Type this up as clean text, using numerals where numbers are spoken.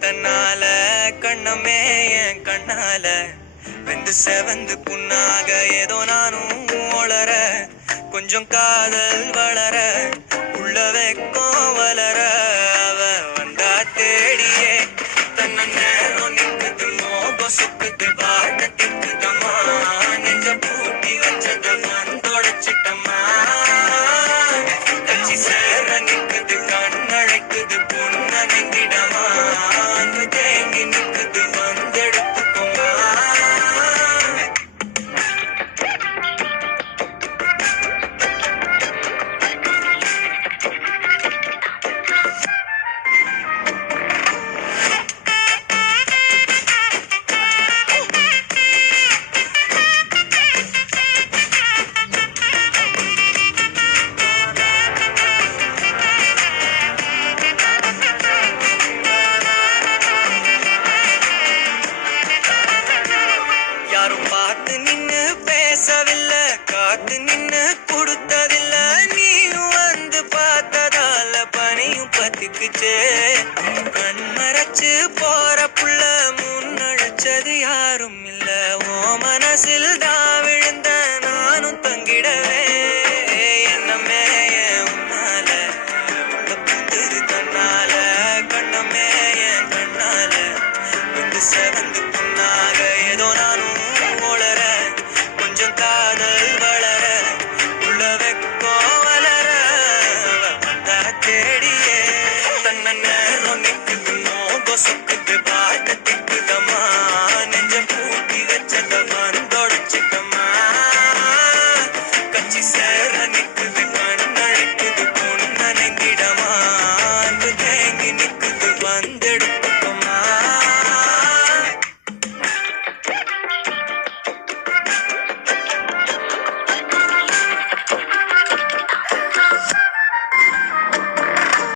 தன்னால கண்ணமே என் கண்ணால வெந்து செவந்து புண்ணாக ஏதோ நானும் ஒளர கொஞ்சம் காதல் வளர உள்ள வெக்கம் வளர அவ வந்தா தேடியே தன்ன நேரம் நிக்குது மோகம் சுக்குது பாட்ட திக்குதம்மா நெஞ்ச பூட்டி வச்சத வந்தொடைச்சிட்டம்மா கட்சி சேர நிக்குது கண்ணழைக்குது பொண்ண நெங்கிடமா அங்கு தேங்கி நிக்குது வந்தெடுத்துக்கோமா யாரும் பார்த்து நின்னு பேசவில்லை காத்து நின்னு கொடுத்ததில்ல நீயும் வந்து பார்த்ததால பனியும் பத்திக்குச்சே கண் மறைச்சு போற புள்ள முன்னழைச்சது யாரும் இல்ல ஓ மனசில் தான் விழுந்த நானும் தங்கிடவே என்னமே உன்னால உள்ள புத்துது தன்னால கண்ணமே என் கண்ணால வந்து செவந்து புண்ணாக ஏதோ நானும் ஒளர கொஞ்சம் காதல் வளர உள்ள வெக்கோ வளர வந்தா தேடியே தன்ன நேரம் நிக்குது மோகம் சொக்குது பாட்ட திக்குதம்மா நெஞ்ச பூட்டி வச்சத வந்தொடைச்சிட்டம்மா கட்சி சேர நிக்குது கண்ணழைக்குது பொண்ண நெங்கிடமா அன்பு தேங்கி நிக்குது வந்தெடுத்து